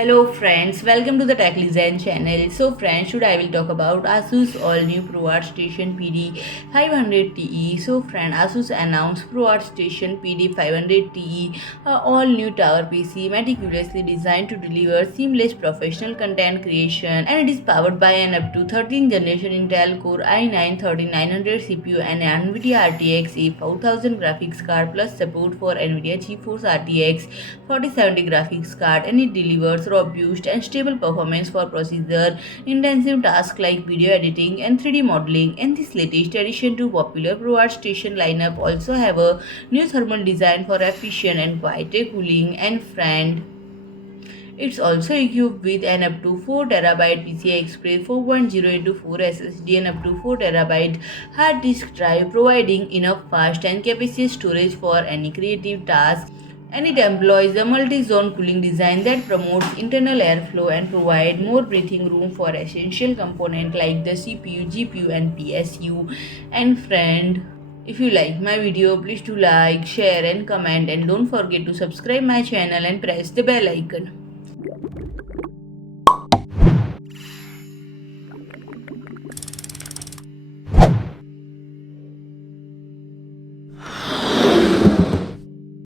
Hello friends, welcome to the Tech Design channel. So friends, today I will talk about ASUS all new ProArt Station PD500TE. So friend, ASUS announced ProArt Station PD500TE, a all new tower PC meticulously designed to deliver seamless professional content creation, and it is powered by an up to 13th generation Intel Core i9-13900 CPU and NVIDIA RTX A4000 graphics card plus support for NVIDIA GeForce RTX 4070 graphics card, and it delivers robust and stable performance for procedure intensive tasks like video editing and 3D modeling. And this latest addition to popular ProArt station lineup also have a new thermal design for efficient and quieter cooling. And friend, it's also equipped with an up to 4 TB PCI Express 4.0 into 4 SSD and up to 4 TB hard disk drive, providing enough fast and capacious storage for any creative task. And it employs a multi-zone cooling design that promotes internal airflow and provide more breathing room for essential components like the CPU, GPU and PSU. And friend, if you like my video, please do like, share and comment, and don't forget to subscribe my channel and press the bell icon.